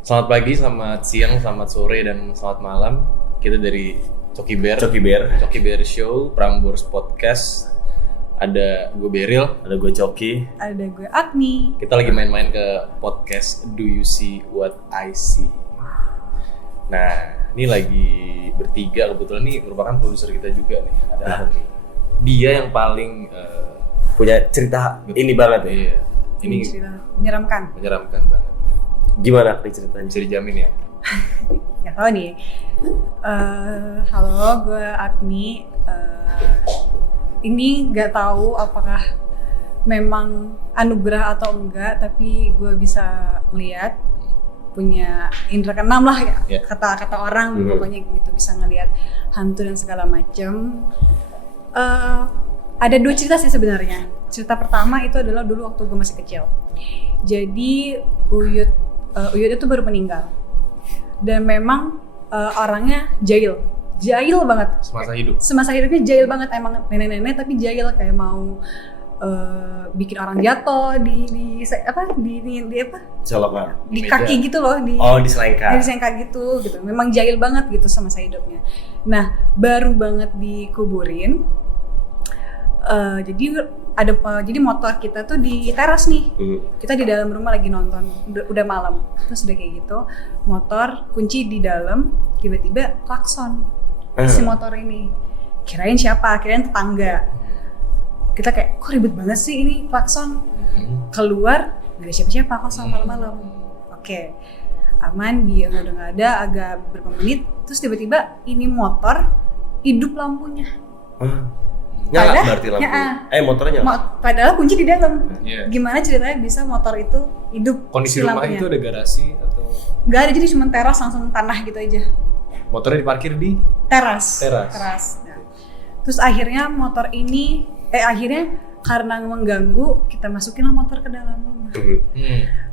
Selamat pagi, selamat siang, selamat sore, dan selamat malam. Kita dari Coki Bear Show, Prambors Podcast. Ada gue Beril, ada gue Coki, ada gue Agni. Kita lagi main-main ke podcast Do You See What I See. Nah, ini lagi bertiga, kebetulan ini merupakan produser kita juga nih. Ada Agni. Dia yang paling punya cerita ini banget ya. Iya. Ini cerita menyeramkan banget. Gimana nih ceritanya? Bisa dijamin ya? Ya tahu nih. Halo, gue Agni. Ini nggak tahu apakah memang anugerah atau enggak, tapi gue bisa melihat, punya indera keenam lah ya. Kata orang pokoknya gitu, bisa ngelihat hantu dan segala macam. Ada dua cerita sih sebenarnya. Cerita pertama itu adalah dulu waktu gue masih kecil. Jadi Uyut itu baru meninggal, dan memang orangnya jahil banget. Semasa hidupnya jahil banget, emang nenek-nenek tapi jahil, kayak mau bikin orang jatuh di kaki gitu loh, di selengkat gitu. Memang jahil banget gitu semasa hidupnya. Nah, baru banget dikuburin. Jadi motor kita tuh di teras nih. Kita di dalam rumah lagi nonton, udah malam. Terus udah kayak gitu, motor kunci di dalam, tiba-tiba klakson si motor ini. Kirain siapa? Kirain tetangga. Kita kayak, kok ribet banget sih ini klakson. Keluar, gak ada siapa-siapa, kosong malam-malam. Oke, aman, dia udah gak ada, agak beberapa menit. Terus tiba-tiba ini motor hidup lampunya. Nyala berarti lampu. Motornya nyala. Padahal kunci di dalam. Gimana ceritanya bisa motor itu hidup? Kondisi rumah itu ada garasi atau? Gak ada, jadi cuma teras, langsung tanah gitu aja. Motornya diparkir di? Teras. Nah. Terus akhirnya motor ini, karena mengganggu, kita masukinlah motor ke dalam rumah.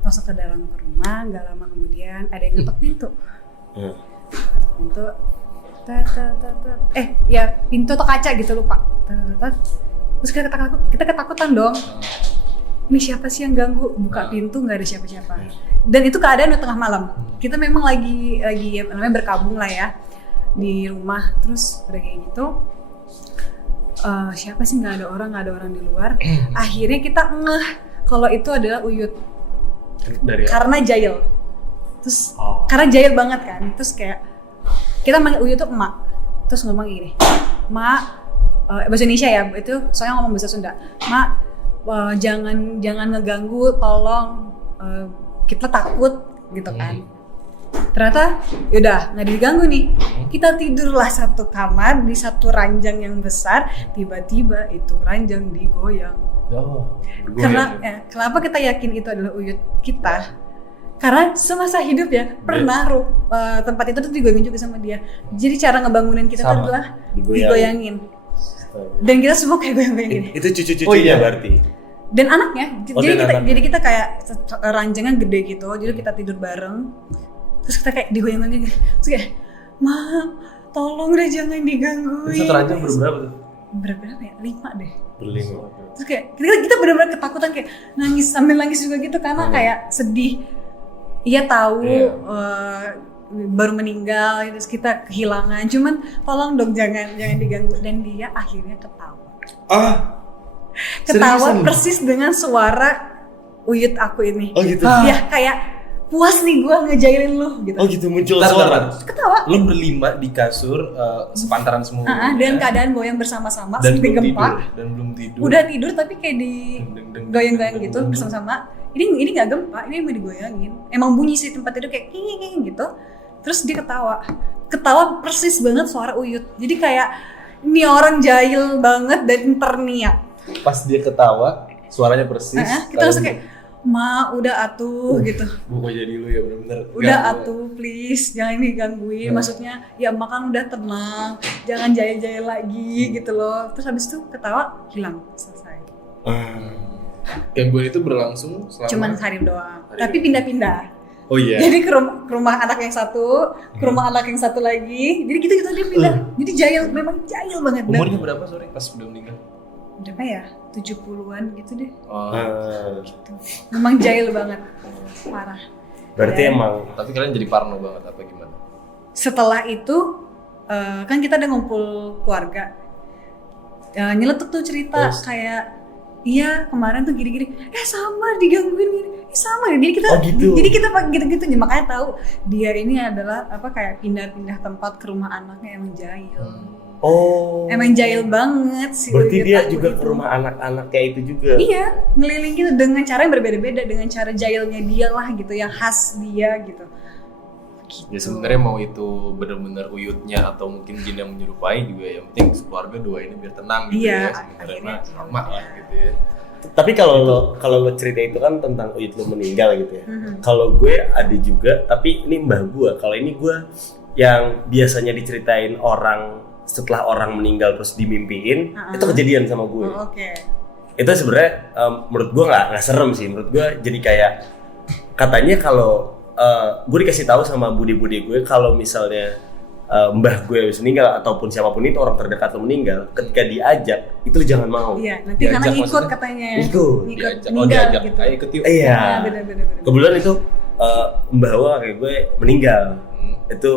Masuk ke dalam rumah, gak lama kemudian ada yang ngetok pintu. Ngetok pintu. Pintu atau kaca gitu, lupa. Terus kita ketakutan dong. Ini siapa sih yang ganggu? Buka pintu, nggak ada siapa-siapa. Dan itu keadaan udah tengah malam. Kita memang lagi namanya berkabung lah ya di rumah. Terus udah kayak gitu, siapa sih, nggak ada orang di luar. Akhirnya kita ngeh kalau itu adalah Uyut. Karena jahil. Terus karena jahil banget kan. Terus kayak kita manggil Uyut tuh emak. Terus ngomong gini, "Mak," bahasa Indonesia ya, itu soalnya ngomong bahasa Sunda. "Mak, jangan ngeganggu, tolong, kita takut," gitu kan. Ternyata yaudah nggak diganggu nih. Kita tidurlah satu kamar di satu ranjang yang besar. Tiba-tiba itu ranjang digoyang. Kenapa kita yakin itu adalah Uyut kita? Karena semasa hidup ya pernah tempat itu tuh digoyangin juga sama dia. Jadi cara ngebangunin kita tuh adalah digoyangin. Dan kita semua kayak goyang-goyangin. Itu cucu-cucunya berarti. Dan anaknya. Jadi kita kayak ranjangnya gede gitu. Jadi kita tidur bareng. Terus kita kayak digoyang-goyangin. Terus kayak, "Ma, tolong deh jangan digangguin." Satu ranjang berberapa tuh? Berapa ya? 5 deh. Berlima. Terus kayak kita benar-benar ketakutan, kayak nangis, sambil nangis juga gitu karena kayak sedih. Iya tahu baru meninggal, terus kita kehilangan. Cuman tolong dong jangan diganggu. Dan dia akhirnya ketawa. Ketawa persis dengan suara Uyut aku ini. Oh gitu. Iya, kayak puas nih gue ngejailin lu gitu. Oh gitu, muncul suara. Ketawa. Lu berlima di kasur, sepantaran semua. Dan keadaan goyang bersama-sama seperti gempa. Dan belum tidur. Udah tidur tapi kayak di goyang-goyang gitu bersama-sama. Ini nggak gempa, ini emang digoyangin. Emang bunyi sih tempat itu kayak king gitu. Terus dia ketawa persis banget suara Uyut. Jadi kayak ini orang jahil banget dan terniat. Pas dia ketawa, suaranya persis. Kita langsung kayak, "Ma, udah atuh," gitu. Bukan jadi lu ya benar-benar. Udah atuh, please jangan digangguin. Maksudnya ya emak kan udah tenang, jangan jahil-jahil lagi gitu loh. Terus habis itu ketawa hilang, selesai. Gangguan itu berlangsung selama cuman sehari doang, tapi pindah-pindah. Oh iya. Jadi ke rumah anak yang satu, ke rumah anak yang satu lagi. Jadi gitu dia pindah. Jadi jahil, memang jahil banget. Umurnya berapa pas udah meninggal? Berapa ya? 70-an gitu deh. Oh. Gitu. Memang jahil banget. Parah. Berarti Dan emang. Tapi kalian jadi parno banget apa gimana? setelah itu kan kita udah ngumpul keluarga, nyeletuk tuh cerita Terus? kayak iya kemarin tuh gini-gini, sama digangguin gini, sama jadi kita Oh, gitu. jadi kita pakai gitu-gitu, makanya tahu dia ini adalah apa kayak pindah-pindah tempat ke rumah anaknya emang jahil. Oh. Emang jahil banget sih. Berarti Uyut dia aku juga itu. ke rumah anak-anak kayak itu juga. Iya, ngeliling gitu dengan cara yang berbeda-beda, dengan cara jahilnya dia lah gitu, yang khas dia gitu. Ya sebenarnya mau itu benar-benar uyutnya atau mungkin jin yang menyerupai juga, yang penting keluarga doain biar tenang gitu Iya, ya. Sebenarnya akhirnya mah sama lah gitu ya. Tapi kalau lo cerita itu kan tentang uyut lo meninggal gitu ya. Mhm. Kalau gue ada juga, tapi ini mbah gue. Kalau ini gue yang biasanya diceritain orang setelah orang meninggal terus dimimpiin, itu kejadian sama gue. Oh, oke. Itu sebenarnya menurut gue nggak serem sih. Menurut gue jadi kayak katanya kalau gue dikasih tahu sama budi-budi gue kalau misalnya mbah gue habis meninggal ataupun siapapun itu orang terdekat lo meninggal, ketika diajak itu jangan mau. Iya, nanti Diajak karena ikut maksudnya? katanya. Ikut. Diajak, meninggal diajak, gitu. ayo ikut yuk. Iya. Nah, bener-bener. Kebetulan itu mbah gue kayak gue meninggal. Itu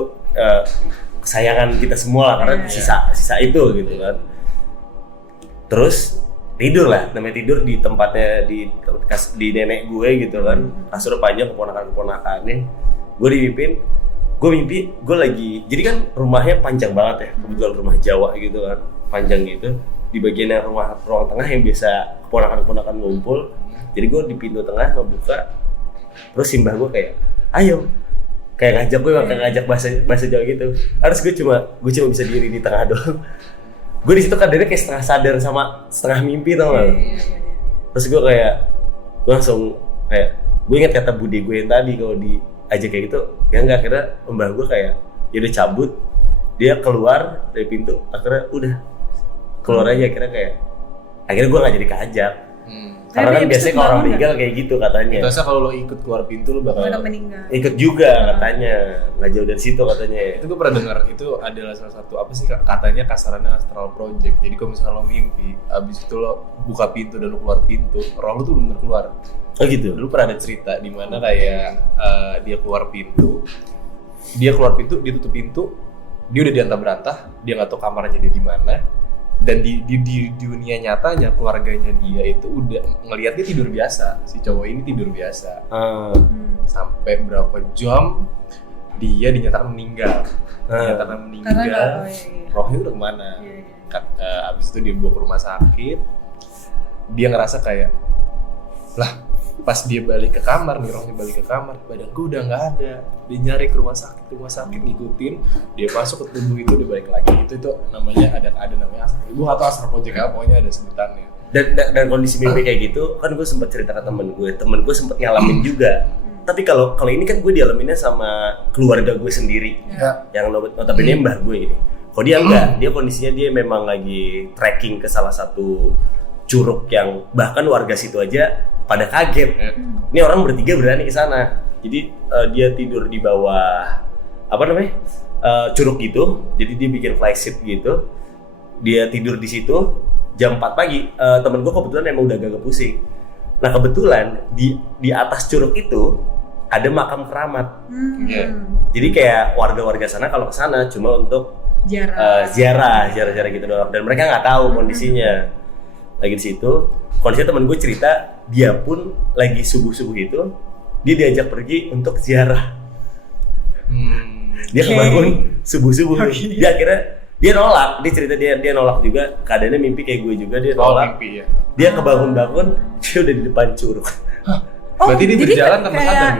kesayangan kita semua lah karena sisa itu gitu kan. Terus tidur lah, namanya tidur di tempatnya di nenek gue gitu kan. Kasur panjang keponakan-keponakannya. Gue mimpi gue lagi, jadi kan rumahnya panjang banget ya, kebetulan rumah Jawa gitu kan, panjang gitu. Di bagian yang ruang tengah yang biasa keponakan-keponakan ngumpul. Jadi gue di pintu tengah ngebuka, terus simbah gue kayak, ayo, kayak ngajak gue, kayak ngajak bahasa Jawa gitu. Harus gue cuma bisa diri di tengah doang. Gue di situ kadarnya kayak setengah sadar sama setengah mimpi, tau gak? Terus gue langsung gue ingat kata budi gue yang tadi, kalau diajak kayak gitu ya nggak, akhirnya mbah gue kayak ya udah cabut, dia keluar dari pintu, akhirnya udah keluar aja, akhirnya gue nggak jadi keajak. Karena kan biasanya kalau orang meninggal kayak gitu katanya. Biasa kalau lo ikut keluar pintu lo bakal meninggal. Ikut juga katanya, nggak jauh dari situ katanya. Itu gue pernah dengar, itu adalah salah satu apa sih katanya kasarannya astral project. Jadi kalau misalnya lo mimpi, abis itu lo buka pintu dan lo keluar pintu, roh lo tuh bener keluar. Oh gitu. Dulu pernah ada cerita di mana kayak dia keluar pintu, dia tutup pintu, dia udah diantah-berantah, dia nggak tahu kamarnya dia di mana. Dan di dunia nyatanya keluarganya dia itu udah ngelihat dia tidur biasa, si cowok ini tidur biasa. Sampai berapa jam dia dinyatakan meninggal. Karena rohnya udah kemana? Abis itu dia bawa ke rumah sakit, dia ngerasa kayak lah, pas dia balik ke kamar nih, rohnya balik ke kamar, badan gue udah nggak ada. Dia nyari ke rumah sakit ngikutin, dia masuk ke tubuh itu, dia balik lagi. Itu namanya ada namanya astral. Gue nggak tahu astral project apa, pokoknya ada sebutannya. Dan kondisi mimpi kayak gitu kan gue sempat cerita ke temen gue sempat ngalamin juga. Tapi kalau ini kan gue dialaminnya sama keluarga gue sendiri, yang notabene mbah gue ini. Kalau dia enggak, dia kondisinya dia memang lagi trekking ke salah satu curug yang bahkan warga situ aja pada kaget. Ini orang bertiga berani ke sana. Jadi dia tidur di bawah curug gitu. Jadi dia bikin flagship gitu. Dia tidur di situ jam 4 pagi. Temen gue kebetulan emang udah agak pusing. Nah kebetulan di atas curug itu ada makam keramat. Jadi kayak warga-warga sana kalau ke sana cuma untuk ziarah gitu doang. Dan mereka nggak tahu kondisinya. Lagi di situ, kondisinya temen gue cerita, dia pun lagi subuh itu, dia diajak pergi untuk ziarah. Dia kebangun subuh. Dia akhirnya dia nolak, dia cerita dia nolak juga, keadaannya mimpi kayak gue juga, dia nolak. Mimpi, ya. Dia kebangun, dia udah di depan curug. Berarti dia berjalan tanpa sadar.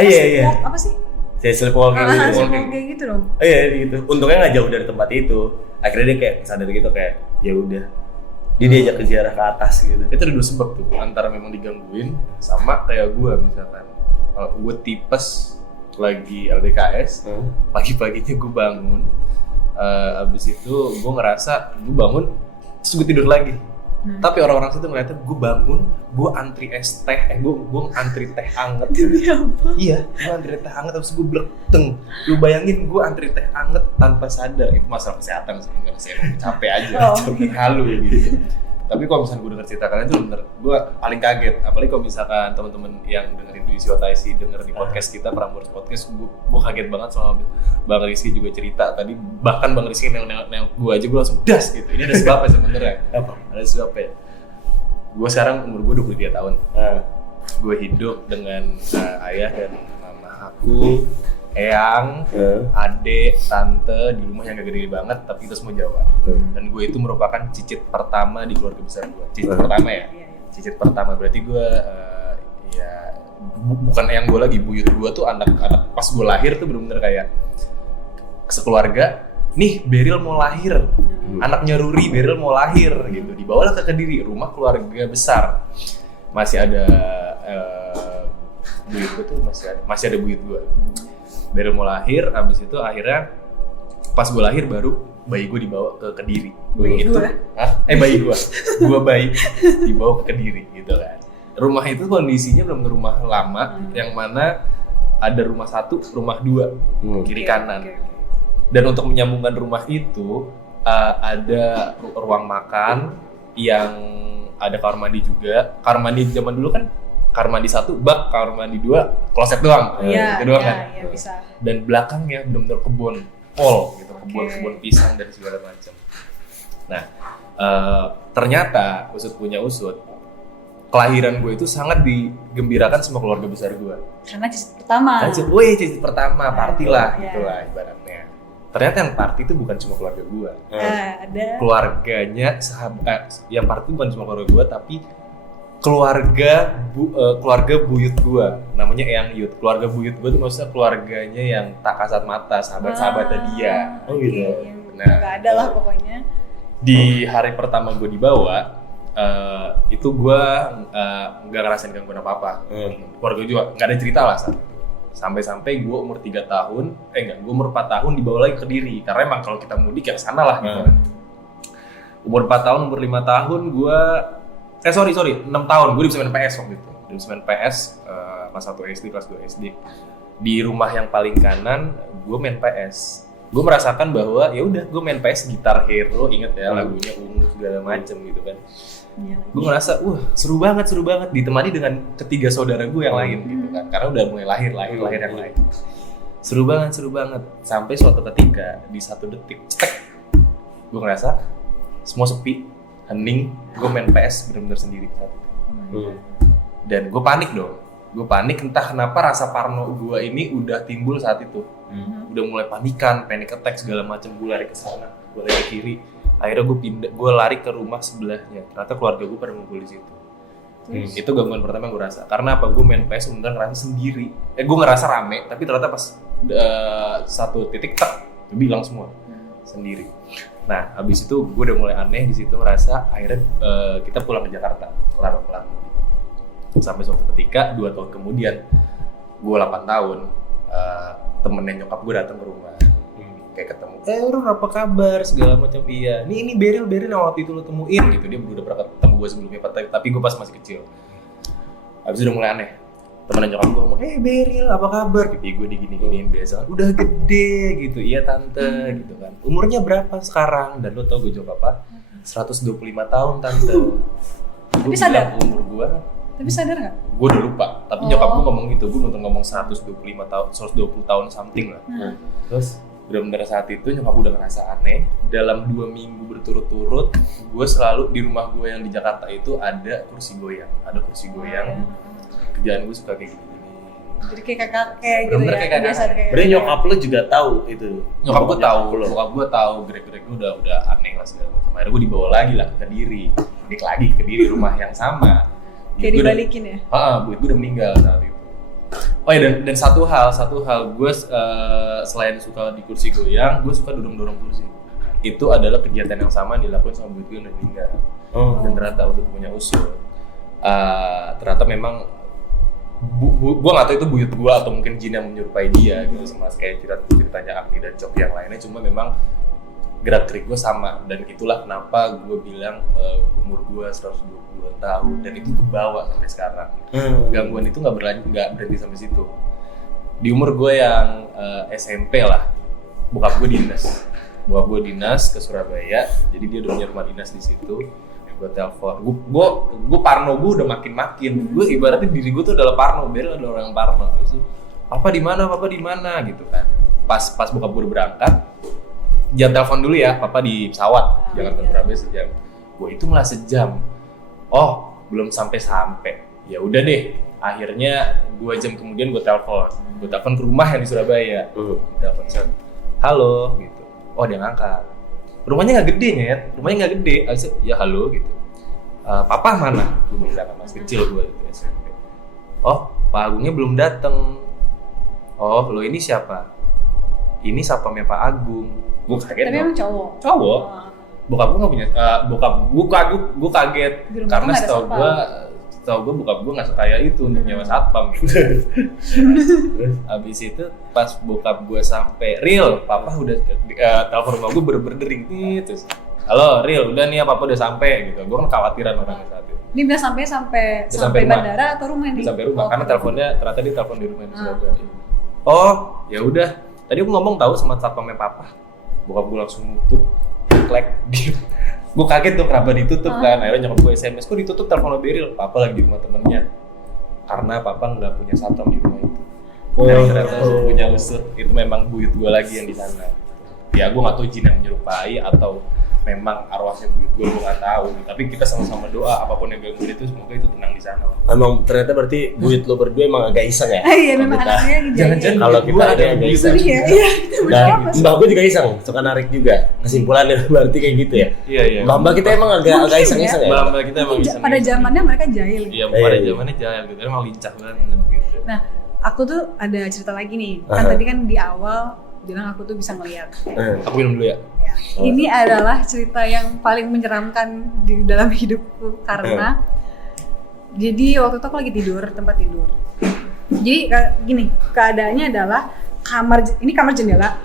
Iya. Apa sih? Saya sleepwalking gitu dong. Iya gitu. Untungnya nggak jauh dari tempat itu. Akhirnya dia kayak sadar gitu, kayak ya udah. Dia diajak ke ziarah ke atas gitu. Itu ada dua sebab tuh, antara memang digangguin sama kayak gue misalkan. Kalau gue tipes lagi LDKS, pagi-paginya gue bangun, abis itu gue ngerasa gue bangun, terus gue tidur lagi. Tapi orang-orang situ ngeliatnya gue bangun, gue antri es teh, gue antri teh anget. Iya, gue antri teh anget, terus gue blekteng. Lu bayangin gue antri teh anget tanpa sadar, itu masalah kesehatan sih, nggak sih, emang capek aja, capek halu gitu. Tapi kalau misalnya gue denger cerita kalian tuh bener, gue paling kaget. Apalagi kalau misalkan teman-teman yang dengerin Do You See What I See, denger di podcast kita, Prambors Podcast, gue kaget banget sama Bang Rizky juga cerita tadi. Bahkan Bang Rizky nengok gue aja, gue langsung das gitu. Ini ada sebabnya sebenarnya. Apa? Ada sebabnya. Gue sekarang umur gue 23 tahun. Gue hidup dengan ayah dan mama aku, eyang, adek, tante di rumah yang gak gede banget, tapi itu semua Jawa. Dan gue itu merupakan cicit pertama di keluarga besar gue. Cicit pertama ya? Cicit pertama, berarti gue ya bukan eyang gue lagi, buyut gue tuh anak pas gue lahir tuh bener-bener kayak sekeluarga, nih Beril mau lahir, anaknya Ruri, Beril mau lahir gitu. Dibawalah ke Kediri, rumah keluarga besar. Masih ada buyut gue tuh, masih ada buyut gue. Beril mau lahir, abis itu akhirnya pas gue lahir baru bayi gue dibawa ke Kediri. Bayi itu, gue? Bayi gue bayi dibawa ke Kediri gitu kan. Rumah itu kondisinya belum rumah lama, yang mana ada rumah 1, rumah 2, kiri kanan. Dan untuk menyambungkan rumah itu ada ruang makan yang ada kamar mandi juga. Kamar mandi zaman dulu kan kamar mandi 1 bak, kamar mandi 2 kloset doang. Iya, gitu doang kan. Iya, bisa. Dan belakangnya benar-benar kebun kol gitu, kebun pisang dan segala macam. Nah, ternyata usut punya usut, kelahiran gue itu sangat digembirakan sama keluarga besar gue. Karena cicit pertama. Cicit pertama, party lah, Iya. gitulah ibaratnya. Ternyata yang party itu bukan cuma keluarga gue. Ada. Keluarganya sahabat, yang party bukan cuma keluarga gue, tapi keluarga buyut gue, namanya Eyang Yut. Keluarga buyut gue tuh maksudnya keluarganya yang tak kasat mata, sahabat-sahabatnya dia. Oh gitu. Nah, gak ada lah pokoknya. Di hari pertama gue dibawa, itu gue nggak ngerasain gangguan apa-apa. Keluarga juga nggak ada cerita lah. Sampai gue umur 3 tahun, gue umur 4 tahun dibawa lagi ke Kediri. Karena emang kalau kita mudik ya kesana lah gitu. Umur 4 tahun, umur 5 tahun gue, 6 tahun gue bisa main PS waktu itu. Bisa main PS, kelas 1 SD, kelas 2 SD. Di rumah yang paling kanan, gue main PS. Gue merasakan bahwa ya udah gue main PS Gitar Hero, inget ya lagunya Ungu segala macem gitu kan. Gue ngerasa seru banget ditemani dengan ketiga saudara gue yang lain gitu kan, karena udah mulai lahir yang lain. Seru banget sampai suatu ketika di 1 detik gue ngerasa semua sepi, hening, gue main PS benar-benar sendiri. Dan gue panik dong. Gue panik, entah kenapa rasa parno gue ini udah timbul saat itu. Udah mulai panic attack segala macam. Gue lari ke sana, gue lari ke kiri. Akhirnya gue lari ke rumah sebelahnya. Ternyata keluarga gue pada ngumpul di situ. Itu gangguan pertama yang gue rasa. Karena apa? Gue main PS beneran ngerasa sendiri. Gue ngerasa rame, tapi ternyata pas 1 titik hilang semua sendiri. Nah, habis itu gue udah mulai aneh di situ, ngerasa akhirnya kita pulang ke Jakarta, kelar. Sampai suatu ketika 2 tahun kemudian, gue 8 tahun, temennya nyokap gue datang ke rumah, kayak ketemu, Rur apa kabar segala macam. Iya, ini Beril yang waktu itu lo temuin gitu. Dia udah pernah ketemu gue sebelumnya, tapi gue pas masih kecil. Habis itu udah mulai aneh, temennya nyokap gue ngomong, Beril apa kabar? Pipi gue digini-giniin biasa, udah gede gitu. Iya tante gitu kan. Umurnya berapa sekarang? Dan lo tau gue jawab apa? 125 tahun tante. Tapi sadar? Umur gue. Tapi sadar nggak? Gue udah lupa, tapi nyokap gue ngomong gitu, gue nonton ngomong 120 tahun something lah. Terus benar-benar saat itu nyokap gue udah ngerasa aneh. Dalam 2 minggu berturut-turut, gue selalu di rumah gue yang di Jakarta itu ada kursi goyang. Kerjaan gue suka kayak gini. Jadi kayak kakek gitu Bener ya. kayak kakek. Biasa kayak. Berarti nyokap lo juga tahu itu. Nyokap gue tahu, gerak-gerak gue udah aneh lah segala macam. Akhirnya gue dibawa lagi lah ke Kediri, balik lagi ke Kediri, rumah yang sama. Kayak dibalikin ya? Buat gue udah meninggal saat itu. Oh ya, dan satu hal gue selain suka di kursi goyang, gue suka dorong kursi. Itu adalah kegiatan yang sama dilakuin sama buat gue yang udah meninggal. Dan ternyata usut punya usut. Ternyata memang gue nggak tahu itu buyut gue atau mungkin jin yang menyerupai dia gitu, sama kayak ceritanya Agni dan Coki yang lainnya. Cuma memang gerak-gerik gue sama, dan itulah kenapa gue bilang umur gue 120 tahun dan itu kebawa sampai sekarang. Gangguan itu nggak berhenti sampai situ. Di umur gue yang SMP lah, bokap gue dinas ke Surabaya, jadi dia udah punya rumah dinas di situ. gue telepon, gue parno gue udah makin, gue ibaratnya diri gue tuh adalah parno, Beryl adalah orang parno. Terus papa di mana gitu kan. Pas bokap gue udah berangkat, jangan telepon dulu ya, papa di pesawat, jangan ke Surabaya sejam. Gue hitung lah sejam, oh belum sampai, ya udah deh. Akhirnya 2 jam kemudian gue telepon ke rumah yang di Surabaya, telepon halo gitu, oh dia ngangkat. Rumahnya nggak gede Nyet, ya halo gitu. Papa mana? Gue bilang masih kecil gue itu SMP. Oh, Pak Agungnya belum datang. Oh, lo ini siapa? Ini satpamnya Pak Agung. Gue kaget. Tapi emang cowok. Bokap gue nggak punya. Gue kaget karena setahu gue bokap gue nggak sekaya itu untuk nyewa satpam. Abis itu pas bokap gue sampai, Ril, papa udah telepon rumah gue berdering nih, terus halo Ril, udah nih ya papa udah sampai gitu. Gue kan khawatiran orangnya saat itu. Ini udah sampai bandara atau rumah ini? Sampai rumah, karena teleponnya ternyata dia telepon di rumah di Surabaya. Oh ya udah, tadi aku ngomong tahu sama satpamnya papa, bokap gue langsung nutup, klek diem. Gue kaget dong kenapa ditutup kan, akhirnya nyokap gue SMS, kok ditutup telepon Beryl, papa lagi di rumah temennya karena papa nggak punya satpam di rumah itu. Ternyata punya usut, itu memang buyut gue lagi yang di sana. Ya gue nggak tahu jin yang menyerupai atau memang arwahnya buyut gue nggak tahu. Tapi kita sama-sama doa apapun yang gangguin itu semoga itu tenang di sana. Emang ternyata berarti buyut lo berdua emang agak iseng ya? Iya memang anaknya jangan-jangan kalau kita ada agak iseng. Iya. Nah, mbak gue juga iseng, suka narik juga. Kesimpulannya berarti kayak gitu ya? Iya. Mbak kita emang agak iseng-iseng ya? Mbak kita emang iseng. Pada zamannya mereka jahil. Iya, pada zamannya jahil gitu. Emang lincah banget gitu. Nah, aku tuh ada cerita lagi nih. Kan tadi kan di awal bilang aku tuh bisa ngelihat. Aku minum dulu ya. Ini adalah cerita yang paling menyeramkan di dalam hidupku karena jadi waktu itu aku lagi tidur, tempat tidur. Jadi gini, keadaannya adalah ini kamar jendela.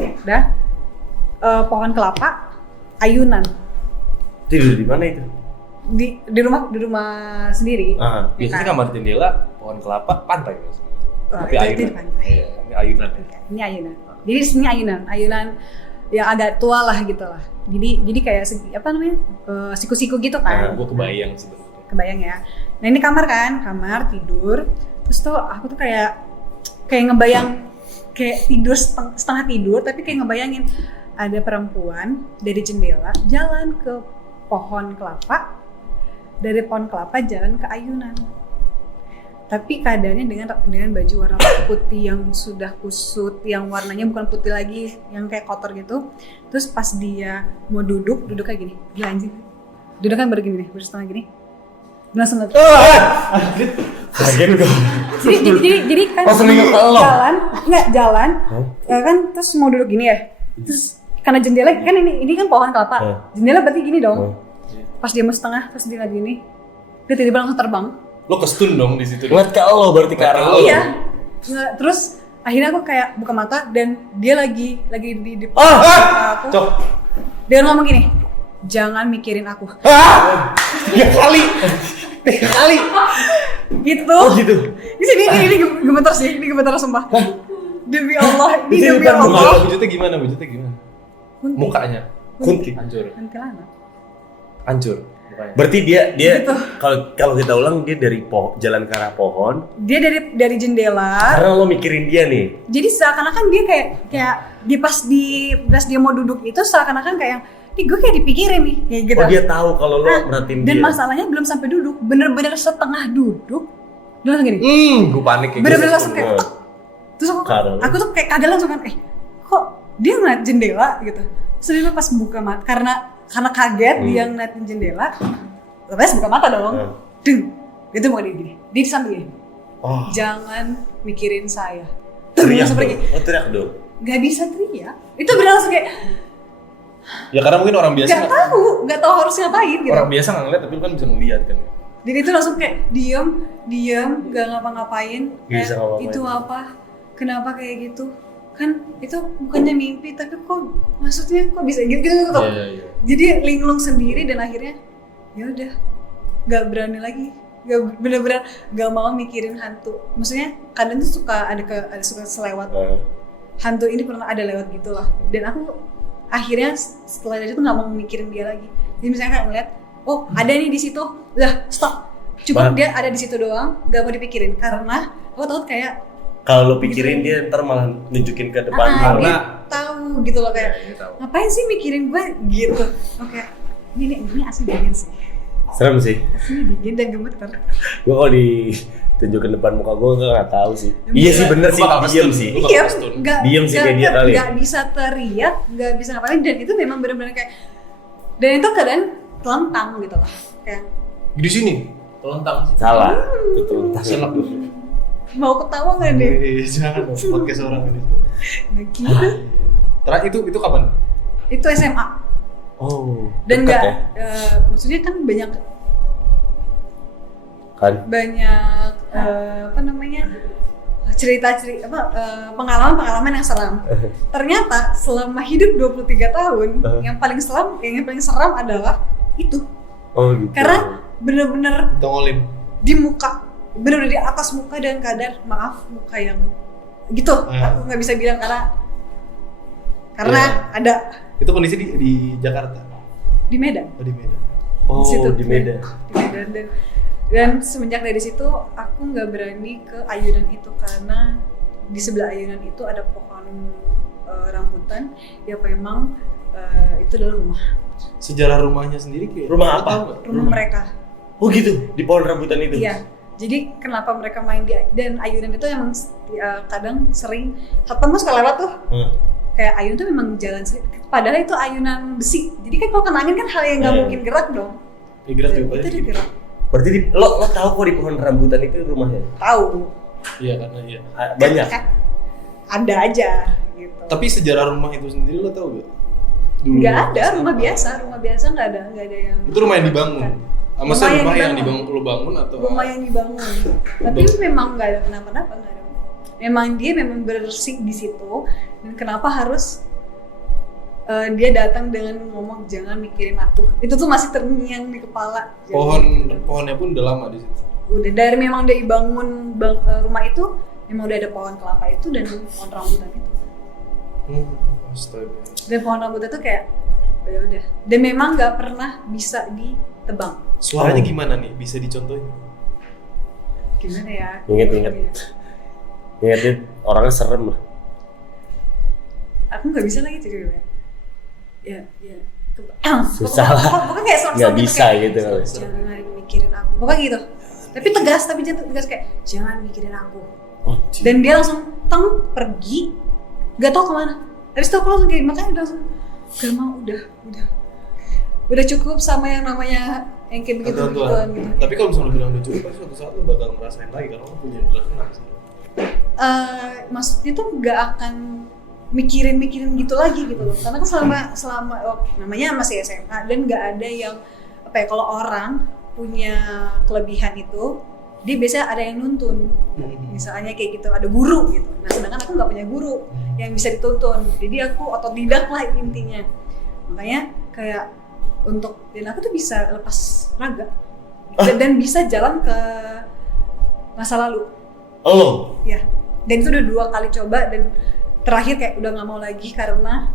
Udah pohon kelapa, ayunan. Tidur di mana itu? Di rumah sendiri. Biasanya kamar jendela, pohon kelapa, pantai guys. Tapi ayunan. Ini ayunan. Ini ayunan. Jadi di sini ayunan yang agak tua lah gitu lah. Jadi kayak apa namanya? Siku-siku gitu kan. Gue kebayang sebenarnya. Kebayang ya. Nah ini kamar tidur. Terus tuh aku tuh kayak ngebayang kayak tidur setengah tidur tapi kayak ngebayangin ada perempuan dari jendela jalan ke pohon kelapa, dari pohon kelapa jalan ke ayunan. Tapi keadaannya dengan baju warna putih yang sudah kusut, yang warnanya bukan putih lagi, yang kayak kotor gitu. Terus pas dia mau duduk kayak gini, gila anjing. Duduk kan begini nih, bersetengah gini. Langsung kaget gue. Jadi kan jalan, kan terus mau duduk gini ya. Terus karena jendela kan ini kan pohon kelapa, jendela berarti gini dong. Pas dia mau setengah, terus dia lagi gini, dia tiba-tiba langsung terbang. Lo kestun dong di situ. Ngeliat ke lo berarti ke arah lo. Iya. Terus akhirnya aku kayak buka mata dan dia lagi di depan aku. Cok. Dia ngomong gini, jangan mikirin aku. 3 kali. Gitu. Oh gitu. Ini gemeter sih, ini gemeter sumpah. Demi Allah, ini demi Allah. Wujudnya gimana? Kunti. Mukanya. Kunti. Hancur. Berarti dia gitu. kalau kita ulang dia dari jalan ke arah pohon. Dia dari jendela. Karena lo mikirin dia nih. Jadi seakan-akan dia kayak pas dia mau duduk itu seakan-akan kayak gue kayak dipikirin nih kayak gitu. Oh dia tahu kalau lo merhatiin dia. Dan masalahnya belum sampai duduk, bener-bener setengah duduk. Dia langsung gini. Gue panik kayak bener-bener langsung kayak terus aku tuh kayak kaget langsung kan, kok dia ngeliat jendela gitu. Terus dia pas buka mata karena kaget dia ngeliatin jendela, terus buka mata dong. Deng, itu mau gini. Dia di samping gini. Jangan mikirin saya. Teriak dong. Oh teriak dong. Gak bisa teriak. Itu bener langsung kayak. Ya karena mungkin orang biasa Gak tahu harus ngapain gitu. Orang biasa nggak ngeliat tapi lu kan bisa ngeliat kan. Jadi itu langsung kayak diam, gak ngapa-ngapain. Itu apa? Kenapa kayak gitu? Kan itu bukannya mimpi tapi kok maksudnya kok bisa gitu tuh. Iya. Jadi linglung sendiri dan akhirnya ya udah nggak berani lagi, nggak bener-bener nggak mau mikirin hantu. Maksudnya kadang tuh suka suka selewat hantu ini pernah ada lewat gitulah. Dan aku akhirnya setelah itu nggak mau mikirin dia lagi. Jadi misalnya kayak ngeliat oh ada nih di situ, udah stop, cukup dia ada di situ doang, nggak mau dipikirin karena aku takut kayak kalau lo pikirin dia ntar malah nunjukin ke depan dia karena tahu gitu loh kayak dia tahu. ngapain sih mikirin gue gitu. Oke, ini asli dingin sih, serem sih. asli dingin dan gemeter. Gue kalau ditunjukin depan muka gue nggak tahu sih. Iya sih bener sih, bakal diem stun. sih. Lu bakal Iya, stun. Diem sih kayak dia kali. nggak bisa teriak, nggak bisa ngapain, dan itu memang benar-benar kayak, dan itu keadaan telentang gitu lah, kayak Di sini telentang sih. Salah, betul. Selak. mau ketawa nggak deh? Jangan dong, podcast orang ini. Nah, gitu. Terakhir itu kapan? Itu SMA. Oh, Dan deket nggak, ya? maksudnya kan banyak Kan? apa namanya cerita-cerita pengalaman yang seram. Ternyata selama hidup 23 tahun yang paling seram adalah itu. Oh gitu. Karena bener-bener Ditongolin. di muka, bener-bener di atas muka dan keadaan maaf muka yang gitu. Aku nggak bisa bilang karena ada Itu kondisi di Jakarta. di Medan. Oh, di Medan. Oh, situ. di Medan. Di Medan dan semenjak dari situ aku nggak berani ke ayunan itu karena di sebelah ayunan itu ada pohon rambutan yang memang itu adalah rumah Sejarah rumahnya sendiri kayak Rumah lu apa? tahu nggak? rumah mereka. Oh gitu, di pohon rambutan itu. Iya. Jadi kenapa mereka main di dan ayunan itu emang kadang sering satpam suka lewat tuh. Kayak ayunan itu memang jalan padahal itu ayunan besi. Jadi kan kalau kena angin kan hal yang nggak mungkin gerak dong. Ya, gerak Dan juga itu pasti. dia gerak. Berarti lo tahu kok di pohon rambutan itu rumahnya? Tahu. Iya karena iya. Banyak. Kan ada aja gitu. Tapi sejarah rumah itu sendiri lo tahu gak? Nggak ada, rumah biasa nggak ada yang. Itu rumah yang dibangun. Maksudnya rumah yang dibangun. lo bangun atau? Rumah yang dibangun. Tapi memang nggak ada kenapa-napa, nggak ada. Memang dia memang bersih di situ. Dan kenapa harus dia datang dengan ngomong jangan mikirin aku. Itu tuh masih terngiang di kepala. Pohonnya pun udah lama di situ. Udah dari memang dari bangun rumah itu memang udah ada pohon kelapa itu dan pohon rambutan itu. Astaga. Dan pohon rambutan itu kayak ya udah. Dan memang nggak pernah bisa ditebang. Suaranya gimana nih? Bisa dicontohin? Gimana ya? Ingat. Ingat orangnya serem lah. Aku nggak bisa lagi cerita. Ya. Susah lah. Pokoknya kayak Nggak bisa gitu. Jangan mikirin aku. Pokoknya gitu. Tapi tegas, tegas kayak jangan mikirin aku. Oh, Dan dia langsung pergi, gak tau kemana. Habis itu aku langsung kayak makanya dia langsung gak mau udah cukup sama yang namanya yang kayak begitu gitu. Tapi kalau misalnya lo bilang udah cukup, pasti suatu saat lo bakal ngerasain lagi karena lo punya resonans. Maksudnya tuh gak akan mikirin gitu lagi gitu loh. Karena kan selama namanya masih SMA dan gak ada yang kalau orang punya kelebihan itu dia biasanya ada yang nuntun. Misalnya kayak gitu ada guru gitu. Nah sedangkan aku nggak punya guru yang bisa dituntun. Jadi aku otodidak lah intinya. Makanya kayak dan aku tuh bisa lepas raga dan bisa jalan ke masa lalu. Oh. Ya. Dan itu udah 2 kali coba dan terakhir kayak udah nggak mau lagi karena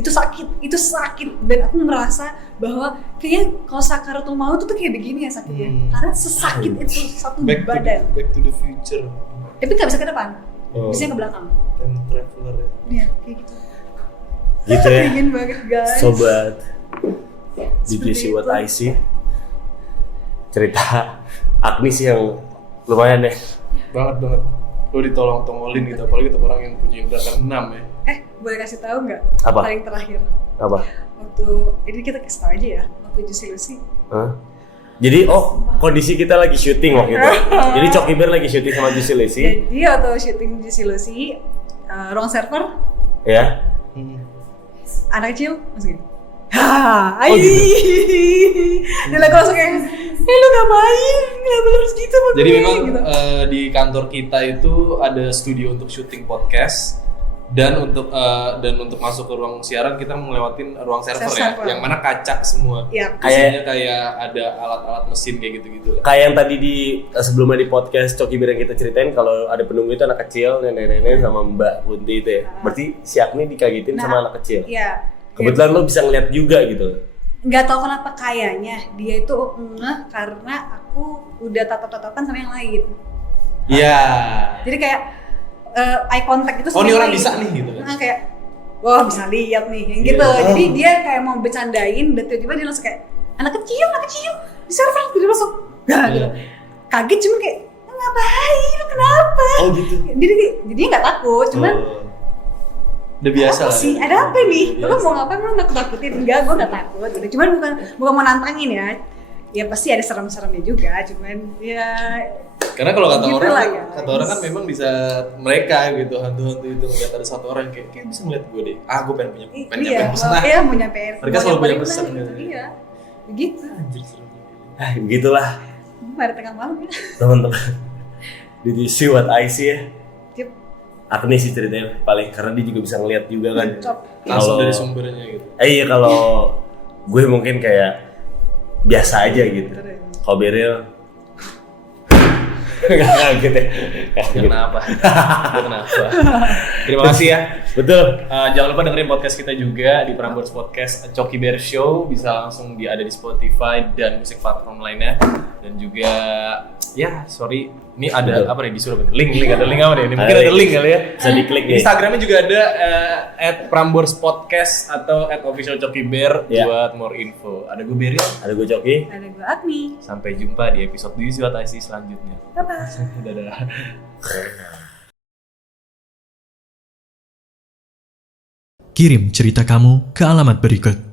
itu sakit dan aku merasa bahwa kayaknya kalau sakaratul maut itu tuh kayak begini ya sakitnya karena sesakit itu satu badan. Back to the future. Tapi nggak bisa ke depan, bisa ke belakang. Time traveler ya. Iya kayak gitu. Gitu ya. Dingin banget guys. Sobat DJC What I See. Cerita Agni sih yang lumayan deh. Banget. Lo ditolong-tongolin gitu, apalagi untuk orang yang punya indra keenam ya. Boleh kasih tahu nggak? Apa? Paling terakhir. Apa? Waktu ini kita kasih tahu aja ya. Waktu Juicy Lucy. Jadi kondisi kita lagi syuting waktu itu. Jadi Coki Bear lagi syuting sama Juicy Lucy. Jadi waktu syuting Juicy Lucy, ruang server, Ya. anak kecil masuk gini. Dan aku langsung kayak, lu ngapain? Kenapa lu harus gitu? Jadi memang gitu. di kantor kita itu ada studio untuk syuting podcast dan untuk masuk ke ruang siaran kita melewatin ruang server ya, yang mana kaca semua. Iya. Kayak ada alat-alat mesin kayak gitu-gitu. Kayak yang tadi sebelumnya di podcast Coki Bear yang kita ceritain kalau ada penunggu itu anak kecil, nenek-nenek sama Mbak Bunti itu ya. Berarti si Agni dikagetin sama anak kecil. Iya. Kebetulan lo bisa ngeliat juga gitu. nggak tahu kenapa kayaknya dia itu ngeh karena aku udah tatap-tatapan sama yang lain. Iya. Jadi kayak eye contact itu Oh, ini yang orang lain. bisa nih gitu. Nah, kayak wah bisa lihat nih yang gitu. Iya. Jadi dia kayak mau bercandain dan tiba-tiba dia langsung kayak anak kecil di server gitu langsung. Nah, gitu. Kaget cuma kayak ngapain lu kenapa? Oh gitu. Jadi nggak takut, cuman Udah biasa apa lah. sih? Ada apa nih? Udah Lu biasa. mau ngapain? Lu nakut-nakutin? Enggak, gue nggak takut. Udah. Cuman bukan mau nantangin ya. Ya pasti ada serem-seremnya juga. Cuman ya. Karena kalau kata Gitu orang, lah, guys. kata orang kan memang bisa mereka gitu hantu-hantu itu ngeliat ada satu orang kayak bisa ngeliat gue deh. Ah, gue pengen Iya, nyampein pesan lah. iya mau nyampein. Mereka mau selalu punya nyampein pesan lah, gitu. Iya, begitu. Anjir serem juga. Begitulah Pada tengah malam ya. teman-teman. Did you see what I see ya? Cip, Aku nih sih ceritanya paling karena dia juga bisa ngeliat juga kan. cop. Langsung Kalau- dari sumbernya gitu. Iya kalau gue mungkin kayak biasa aja gitu. Kalau Beril nggak gitu ya. Nggak gitu. Kenapa? Kenapa? Terima kasih ya. Betul. Jangan lupa dengerin podcast kita juga di Prambors Podcast Coki Bear Show, bisa langsung ada di Spotify dan musik platform lainnya. Dan juga ya sorry ini ada Betul. apa nih disuruh link ada link apa nih? Ini mungkin Ada ada link. link kali ya. Bisa diklik nih. Instagramnya juga ada @Prambors Podcast atau @official Coki Bear Ya. buat more info. Ada gue Beril. Ada gue Coki. Ada gue Agni. Sampai jumpa di episode Do You See What I See selanjutnya. Bye-bye. Dadah. Kirim cerita kamu ke alamat berikut.